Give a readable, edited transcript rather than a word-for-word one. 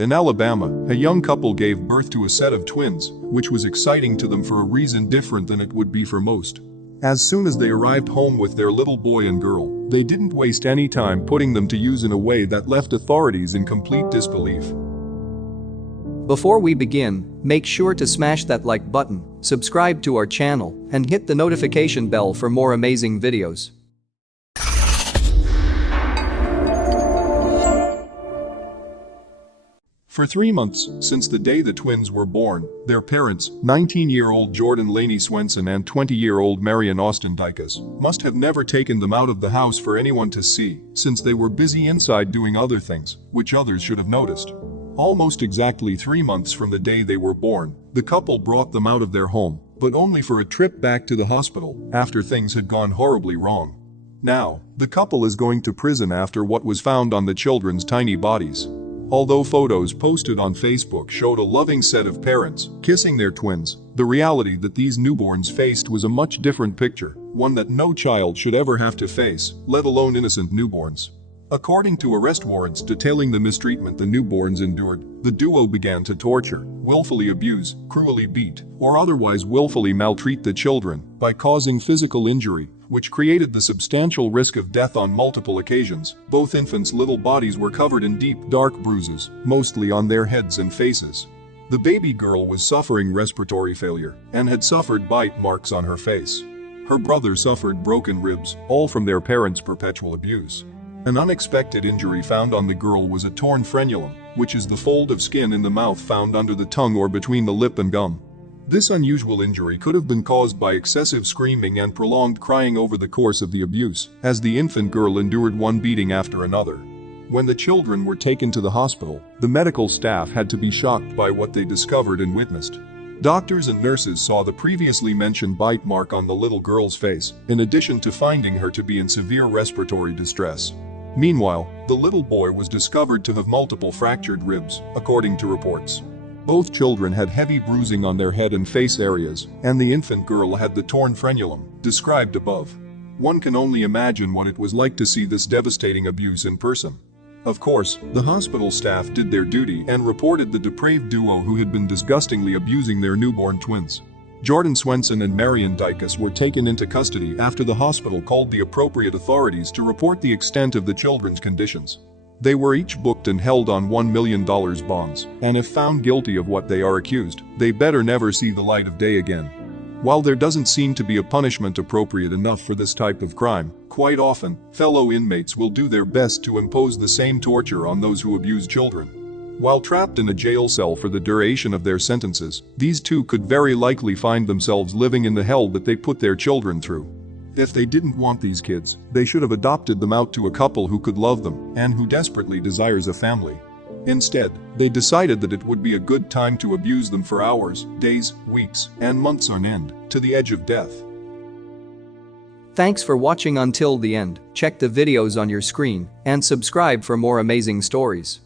In Alabama, a young couple gave birth to a set of twins, which was exciting to them for a reason different than it would be for most. As soon as they arrived home with their little boy and girl, they didn't waste any time putting them to use in a way that left authorities in complete disbelief. Before we begin, make sure to smash that like button, subscribe to our channel, and hit the notification bell for more amazing videos. For 3 months, since the day the twins were born, their parents, 19-year-old Jordan Laney Swenson and 20-year-old Marion Austin Dykes, must have never taken them out of the house for anyone to see, since they were busy inside doing other things, which others should have noticed. Almost exactly 3 months from the day they were born, the couple brought them out of their home, but only for a trip back to the hospital after things had gone horribly wrong. Now, the couple is going to prison after what was found on the children's tiny bodies. Although photos posted on Facebook showed a loving set of parents kissing their twins, the reality that these newborns faced was a much different picture, one that no child should ever have to face, let alone innocent newborns. According to arrest warrants detailing the mistreatment the newborns endured, the duo began to torture, willfully abuse, cruelly beat, or otherwise willfully maltreat the children by causing physical injury, which created the substantial risk of death on multiple occasions. Both infants' little bodies were covered in deep, dark bruises, mostly on their heads and faces. The baby girl was suffering respiratory failure and had suffered bite marks on her face. Her brother suffered broken ribs, all from their parents' perpetual abuse. An unexpected injury found on the girl was a torn frenulum, which is the fold of skin in the mouth found under the tongue or between the lip and gum. This unusual injury could have been caused by excessive screaming and prolonged crying over the course of the abuse, as the infant girl endured one beating after another. When the children were taken to the hospital, the medical staff had to be shocked by what they discovered and witnessed. Doctors and nurses saw the previously mentioned bite mark on the little girl's face, in addition to finding her to be in severe respiratory distress. Meanwhile, the little boy was discovered to have multiple fractured ribs, according to reports. Both children had heavy bruising on their head and face areas, and the infant girl had the torn frenulum, described above. One can only imagine what it was like to see this devastating abuse in person. Of course, the hospital staff did their duty and reported the depraved duo who had been disgustingly abusing their newborn twins. Jordan Swenson and Marion Dykes were taken into custody after the hospital called the appropriate authorities to report the extent of the children's conditions. They were each booked and held on $1 million bonds, and if found guilty of what they are accused, they better never see the light of day again. While there doesn't seem to be a punishment appropriate enough for this type of crime, quite often, fellow inmates will do their best to impose the same torture on those who abuse children. While trapped in a jail cell for the duration of their sentences, these two could very likely find themselves living in the hell that they put their children through. If they didn't want these kids, they should have adopted them out to a couple who could love them and who desperately desires a family. Instead, they decided that it would be a good time to abuse them for hours, days, weeks, and months on end, to the edge of death. Thanks for watching until the end. Check the videos on your screen and subscribe for more amazing stories.